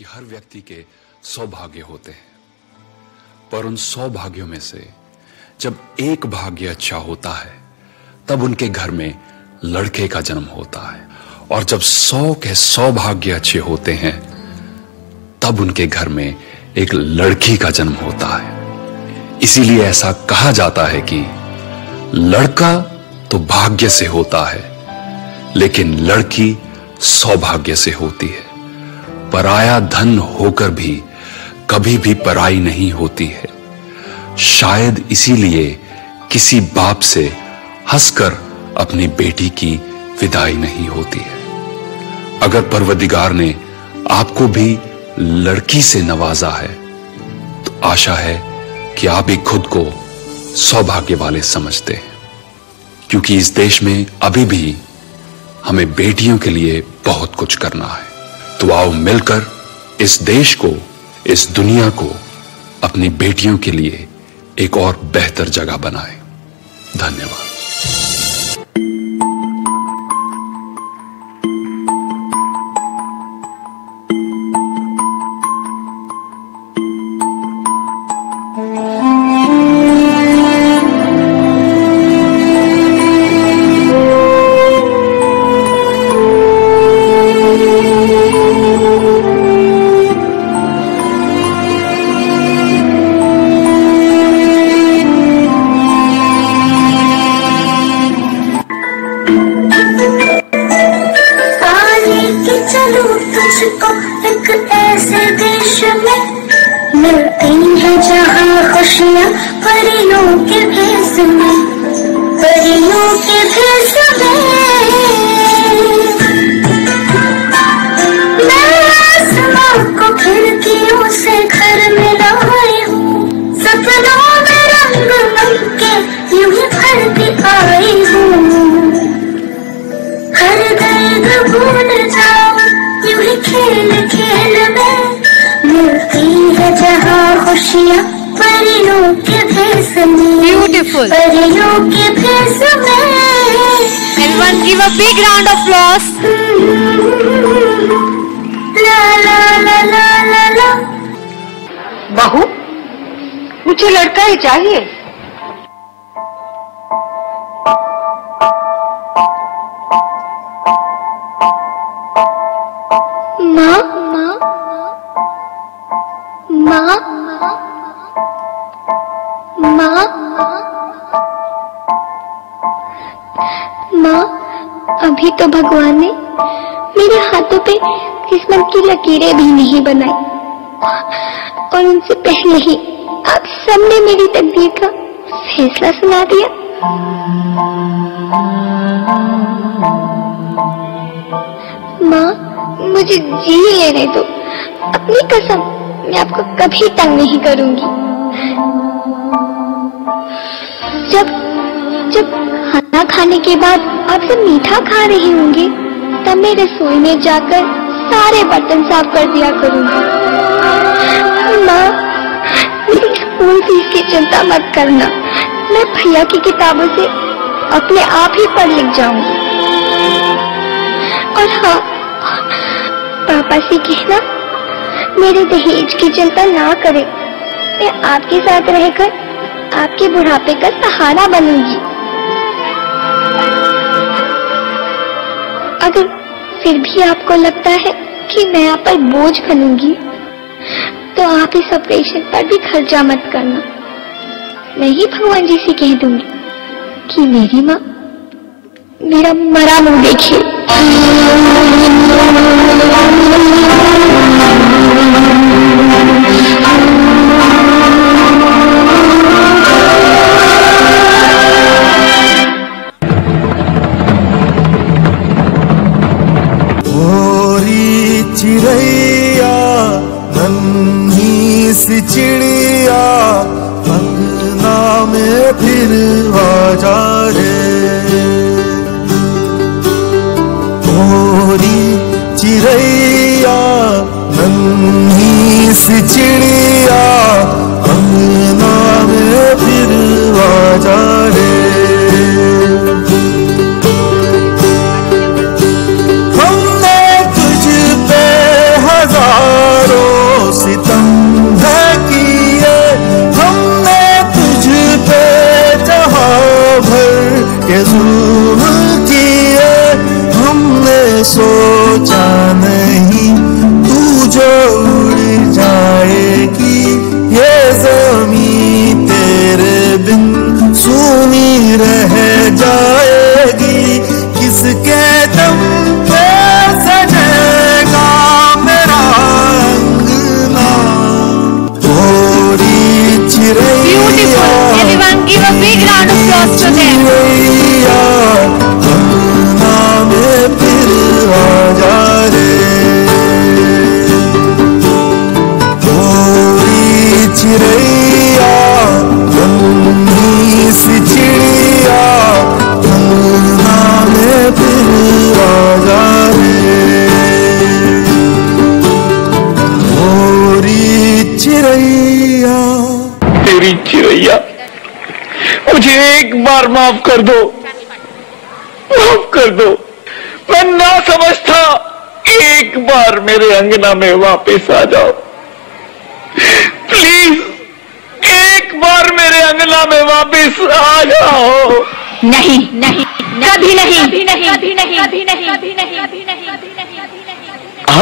कि हर व्यक्ति के सौभाग्य होते हैं, पर उन सौभाग्यों में से जब एक भाग्य अच्छा होता है तब उनके घर में लड़के का जन्म होता है, और जब 100 के सौभाग्य अच्छे होते हैं तब उनके घर में एक लड़की का जन्म होता है। इसीलिए ऐसा कहा जाता है कि लड़का तो भाग्य से होता है, लेकिन लड़की सौभाग्य से होती है। पराया धन होकर भी कभी भी पराई नहीं होती है। शायद इसीलिए किसी बाप से हंसकर अपनी बेटी की विदाई नहीं होती है। अगर परवरदिगार ने आपको भी लड़की से नवाजा है तो आशा है कि आप भी खुद को सौभाग्य वाले समझते हैं, क्योंकि इस देश में अभी भी हमें बेटियों के लिए बहुत कुछ करना है। तो आओ मिलकर इस देश को, इस दुनिया को अपनी बेटियों के लिए एक और बेहतर जगह बनाएं। धन्यवाद। Beautiful. Everyone give a big round of applause. बहू, मुझे लड़का ही चाहिए। माँ, माँ, माँ, माँ, माँ, अभी तो भगवान ने मेरे हाथों पे किस्मत की लकीरें भी नहीं बनाई, और उनसे पहले ही आप सबने मेरी तकदीर का फैसला सुना दिया। माँ, मुझे जी लेने दो। अपनी कसम, मैं आपको कभी तंग नहीं करूंगी। जब खाना खाने के बाद आप सब मीठा खा रहे होंगे तब मैं रसोई में जाकर सारे बर्तन साफ कर दिया करूंगी। माँ, मेरी स्कूल फीस की चिंता मत करना, मैं भैया की किताबों से अपने आप ही पढ़ लिख जाऊंगी। और हाँ, पापा से कहना मेरे दहेज की चिंता ना करें, मैं आपके साथ रहकर आपके बुढ़ापे का सहारा बनूंगी। अगर फिर भी आपको लगता है कि मैं आप पर बोझ बनूंगी तो आप इस ऑपरेशन पर भी खर्चा मत करना। मैं ही भगवान जी से कह दूंगी कि मेरी माँ मेरा मरा मुंह देखे। चिड़ैया नन्ही सी चिड़िया अंगना में फिर आ जा रे। मोरी चिड़ैया नन्ही सी चिड़िया अंगना में फिर आ जा रे। हजारों माफ कर दो, माफ कर दो। मैं ना समझता, एक बार मेरे अंगना में वापस आ जाओ प्लीज, एक बार मेरे अंगना में वापस आ जाओ। नहीं नहीं, कभी नहीं, कभी नहीं, कभी नहीं, कभी नहीं, कभी नहीं, कभी नहीं।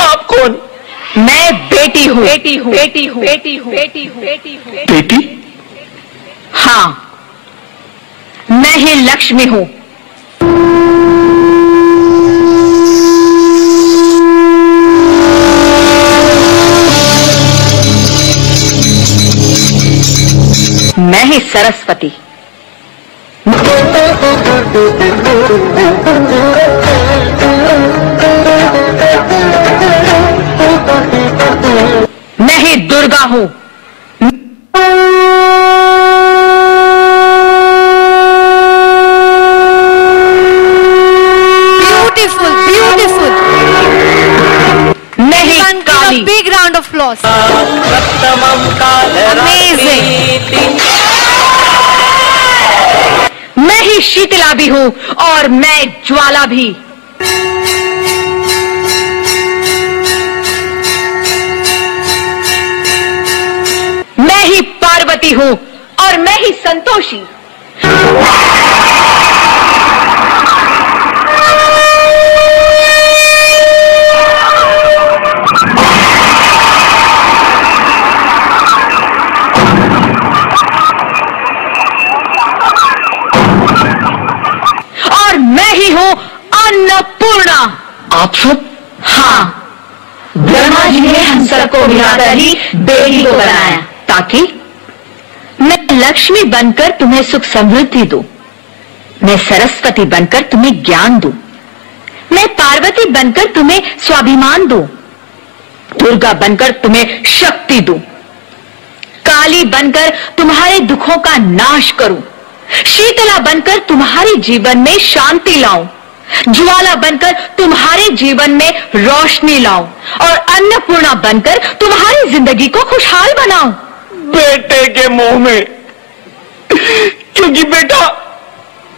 आप कौन? मैं बेटी हूँ, बेटी हूँ, बेटी हूँ, बेटी हूँ, बेटी हूँ, बेटी हूँ। बेटी? हाँ, मैं ही लक्ष्मी हूँ। मैं ही सरस्वती। मैं ही दुर्गा हूँ। Beautiful, beautiful. मैं ही Everyone give Kali. a big round of applause. Amazing. मैं ही शीतला भी हूँ और मैं ज्वाला भी। मैं ही पार्वती हूँ और मैं ही संतोषी। और मैं ही हूँ अन्नपूर्णा। आप सब? हाँ, ब्रह्मा जी ने हम सबको मिलाकर ही बेटी को बनाया ताकि मैं लक्ष्मी बनकर तुम्हें सुख समृद्धि दूं, मैं सरस्वती बनकर तुम्हें ज्ञान दूं, मैं पार्वती बनकर तुम्हें स्वाभिमान दूं, दुर्गा बनकर तुम्हें शक्ति दूं, काली बनकर तुम्हारे दुखों का नाश करूं, शीतला बनकर तुम्हारे जीवन में शांति लाऊं, ज्वाला बनकर तुम्हारे जीवन में रोशनी लाऊं और अन्नपूर्णा बनकर तुम्हारी जिंदगी को खुशहाल बनाऊं। बेटे के मुंह में, क्योंकि बेटा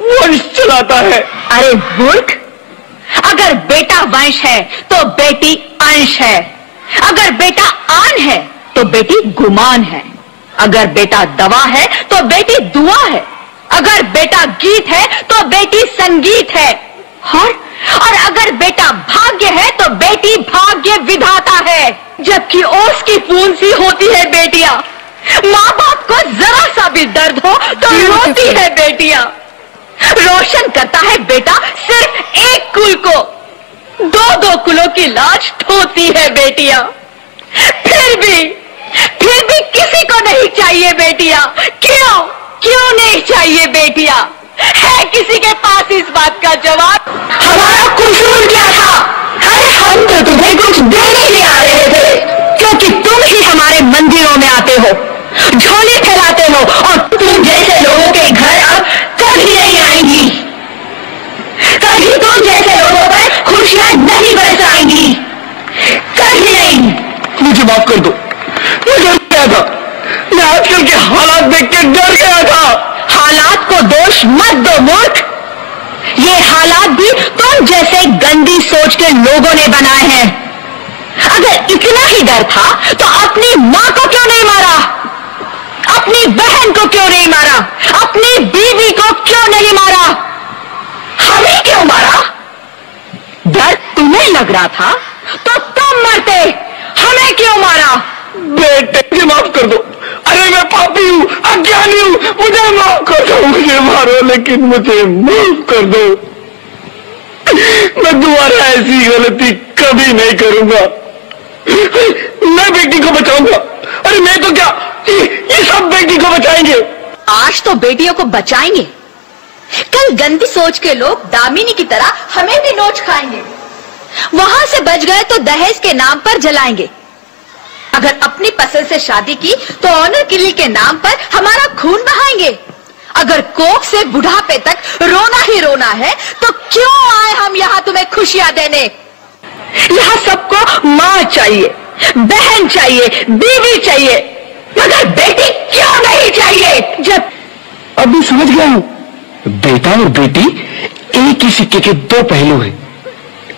वंश चलाता है। अरे मूर्ख, अगर बेटा वंश है तो बेटी अंश है, अगर बेटा आन है तो बेटी गुमान है, अगर बेटा दवा है तो बेटी दुआ है, अगर बेटा गीत है तो बेटी संगीत है, और अगर बेटा भाग्य है तो बेटी भाग्य विधाता है। जबकि ओस की पूंछ सी होती है बेटियां, माँ बाप को जरा सा भी दर्द हो तो रोती है बेटियां, रोशन करता है बेटा सिर्फ एक कुल को, दो दो कुलों की लाज ढोती है बेटियां। फिर भी किसी को नहीं चाहिए बेटियां। क्यों नहीं चाहिए बेटियां? है किसी के पास इस बात का जवाब? हमारा कसूर क्या था? अरे हम तो तुम्हें कुछ देने ही आ रहे थे, क्योंकि तुम ही हमारे मंदिरों में आते हो, झोली फैलाते हो, और तुम जैसे लोगों के घर अब कभी नहीं आएंगी, कभी तुम जैसे लोगों पर खुशियां नहीं बरसाएंगी, कभी नहीं। मुझे माफ कर दो, मैं डर गया था, मैं आजकल के हालात देख के डर गया था। हालात को दोष मत दो मूर्ख, ये हालात भी तुम जैसे गंदी सोच के लोगों ने बनाए हैं। अगर इतना ही डर था तो अपनी माँ को क्यों नहीं मारा, अपनी बहन को क्यों नहीं मारा, अपनी बीवी को क्यों नहीं मारा, हमें क्यों मारा? डर तुम्हें लग रहा था तो तुम मरते, हमें क्यों मारा? बेटे माफ कर दो, अरे मैं पापी हूँ, अज्ञानी हूँ, मुझे माफ कर दो, मुझे मारो लेकिन मुझे माफ कर दो। मैं दोबारा ऐसी गलती कभी नहीं करूंगा, मैं बेटी को बचाऊंगा। अरे मैं तो क्या, ये सब बेटी को बचाएंगे। आज तो बेटियों को बचाएंगे, कल गंदी सोच के लोग दामिनी की तरह हमें भी नोच खाएंगे, वहां से बच गए तो दहेज के नाम पर जलाएंगे। अगर अपनी पसंद से शादी की तो ऑनर किलिंग के नाम पर हमारा खून बहाएंगे। अगर कोख से बुढ़ापे तक रोना ही रोना है तो क्यों आए हम यहाँ तुम्हें खुशियां देने? यहाँ सबको माँ चाहिए, बहन चाहिए, बीवी चाहिए, मगर बेटी क्यों नहीं चाहिए? अब मैं समझ गया हूं, बेटा और बेटी एक ही सिक्के के दो पहलू हैं,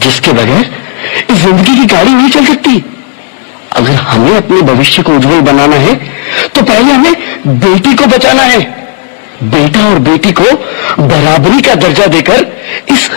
जिसके बगैर इस जिंदगी की गाड़ी नहीं चल सकती। अगर हमें अपने भविष्य को उज्जवल बनाना है तो पहले हमें बेटी को बचाना है। बेटा और बेटी को बराबरी का दर्जा देकर इस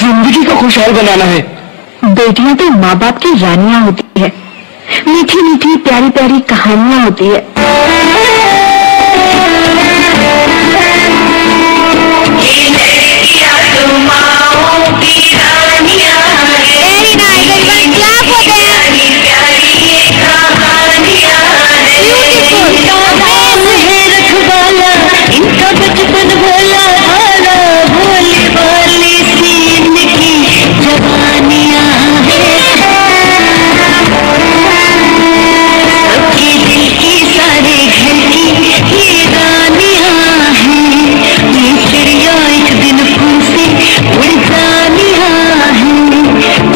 जिंदगी को खुशहाल बनाना है। बेटियां तो माँ बाप की रानियां होती है, मीठी मीठी प्यारी प्यारी कहानियां होती है। इनका बचपन भोला भाला, भोली भाली सी इनकी जवानियां हैं। सबके दिल की सारे घर की ये रानियां हैं। ये चिड़िया एक दिन फूल से उड़ जानियां हैं।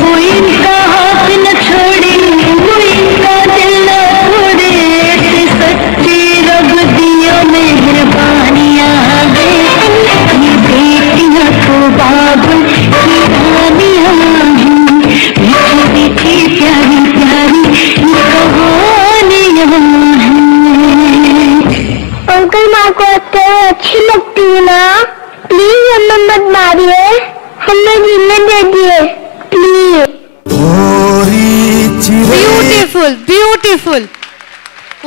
कोई इनका हाथ न छोड़े, कोई इनका दिल न छोड़े, ऐसे सच्चे रब दिया मेहरबानियां हैं। ये बेटियां तो बाबुल की रानियां हैं। मीठी मीठी प्यारी प्यारी ये कहानियां हैं। अंकल माँ को अच्छी लगती है ना, प्लीज हमें मत मारिए, हमें जीने दीजिए please. Beautiful, beautiful.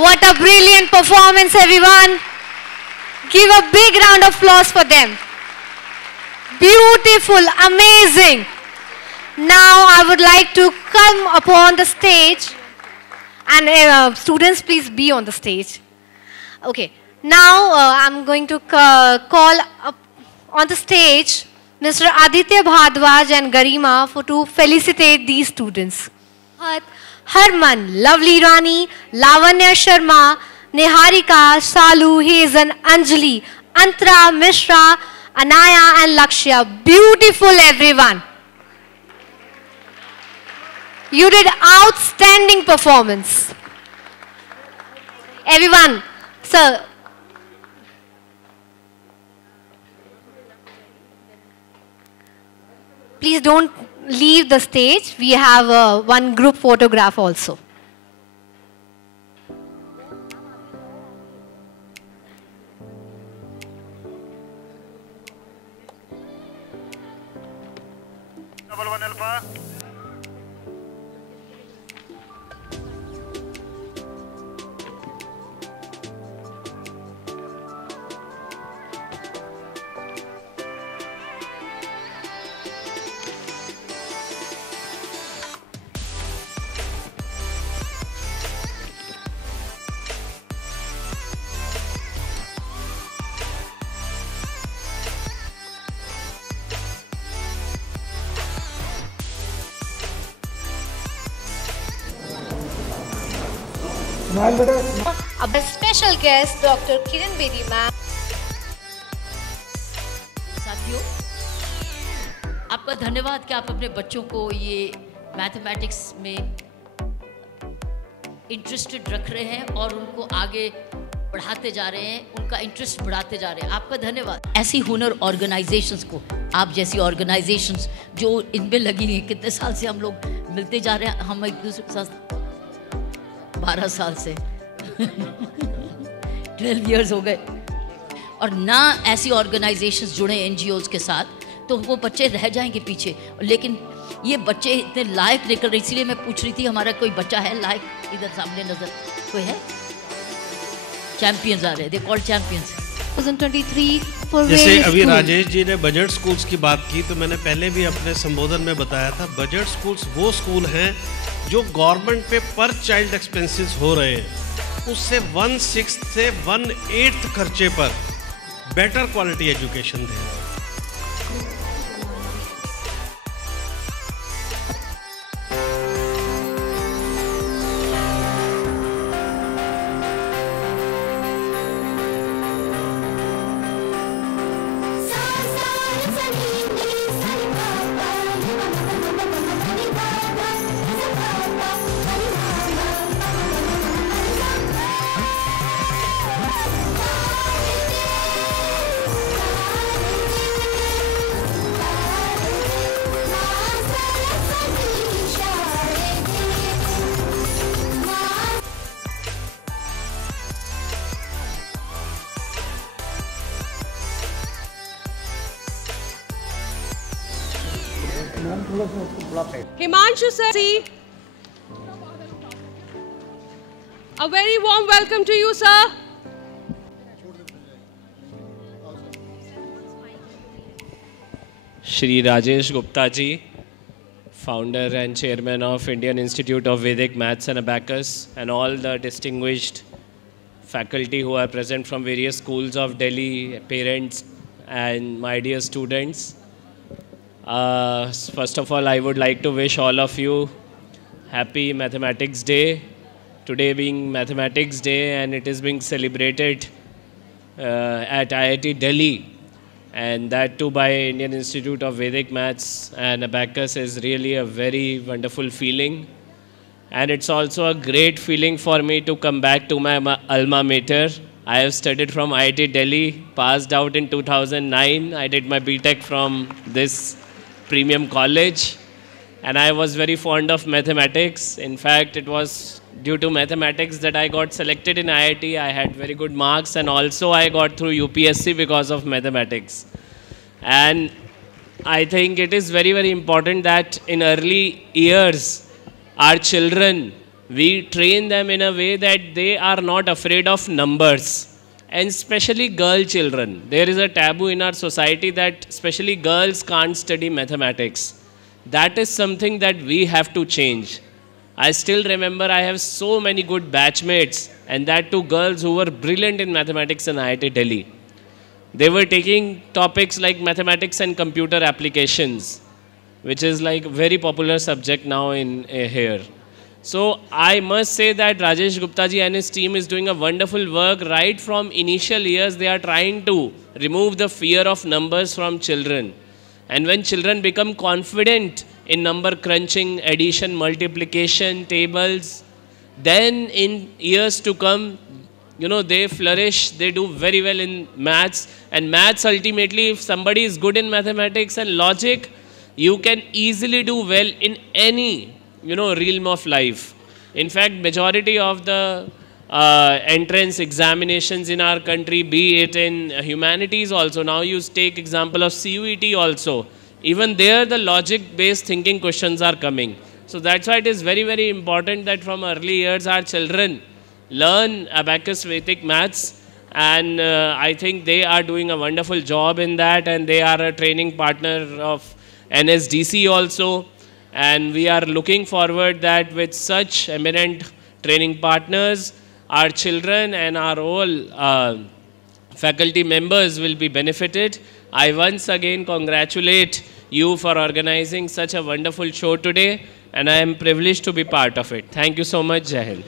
What a brilliant performance, everyone. Give a big round of applause for them. Beautiful, amazing. Now I would like to come upon the stage and students, please be on the stage. Okay, now I'm going to call up on the stage Mr. Aditya Bhardwaj and Garima to felicitate these students. Harman, Lovely Rani, Lavanya Sharma, Niharika, Salu, Hazen, Anjali, Antara, Mishra, Anaya and Lakshya. Beautiful, everyone. You did outstanding performance. Everyone, sir. Please don't leave the stage. We have one group photograph also. Double 1 alpha. Our special guest, Dr. Kiran Bedi ma'am. साथियों, आपका धन्यवाद कि आप अपने बच्चों को ये mathematics में इंटरेस्टेड रख रहे हैं और उनको आगे बढ़ाते जा रहे हैं, उनका इंटरेस्ट बढ़ाते जा रहे हैं। आपका धन्यवाद। ऐसी हुनर ऑर्गेनाइजेशंस को, आप जैसी ऑर्गेनाइजेशंस जो इनमें लगी हैं, कितने साल से हम लोग मिलते जा रहे हैं, हम एक दूसरे के साथ 12 साल से 12 इयर्स हो गए, और ना ऐसी ऑर्गेनाइजेशंस जुड़े NGOs के साथ तो वो बच्चे रह जाएंगे पीछे। लेकिन ये बच्चे इतने लायक निकल रहे, इसलिए मैं पूछ रही थी हमारा कोई बच्चा है लायक? इधर सामने नजर कोई है? चैंपियंस आ रहे हैं, दे कॉल्ड चैंपियंस। 2023 जैसे अभी राजेश जी ने बजट स्कूल्स की बात की, तो मैंने पहले भी अपने संबोधन में बताया था, बजट स्कूल्स वो स्कूल हैं जो गवर्नमेंट पे पर चाइल्ड एक्सपेंसेस हो रहे हैं, उससे 1/6 से 1/8 खर्चे पर better quality education they. Himanshu sir, a very warm welcome to you, sir. Shri Rajesh Gupta ji, founder and chairman of Indian Institute of Vedic Maths and Abacus, and all the distinguished faculty who are present from various schools of Delhi, parents, and my dear students. First of all, I would like to wish all of you happy Mathematics Day. Today being Mathematics Day, and it is being celebrated at IIT Delhi, and that too by Indian Institute of Vedic Maths and Abacus is really a very wonderful feeling. And it's also a great feeling for me to come back to my alma mater. I have studied from IIT Delhi, passed out in 2009. I did my BTech from this premium college, and I was very fond of mathematics. In fact, it was due to mathematics that I got selected in IIT. I had very good marks, and also I got through UPSC because of mathematics. And I think it is very, very important that in early years, our children, we train them in a way that they are not afraid of numbers, and especially girl children. There is a taboo in our society that especially girls can't study mathematics. That is something that we have to change. I still remember I have so many good batchmates, and that too girls who were brilliant in mathematics in IIT Delhi. They were taking topics like mathematics and computer applications, which is like a very popular subject now in here. So I must say that Rajesh Gupta ji and his team is doing a wonderful work. Right from initial years, they are trying to remove the fear of numbers from children. And when children become confident in number crunching, addition, multiplication, tables, then in years to come, you know, they flourish, they do very well in maths. And maths ultimately, if somebody is good in mathematics and logic, you can easily do well in any, you know, realm of life. In fact, majority of the entrance examinations in our country, be it in humanities also, now you take example of CUET also, even there the logic-based thinking questions are coming. So that's why it is very, very important that from early years our children learn Abacus Vedic Maths, and I think they are doing a wonderful job in that, and they are a training partner of NSDC also. And we are looking forward that with such eminent training partners, our children and our all faculty members will be benefited. I once again congratulate you for organizing such a wonderful show today, and I am privileged to be part of it. Thank you so much. Jai Hind.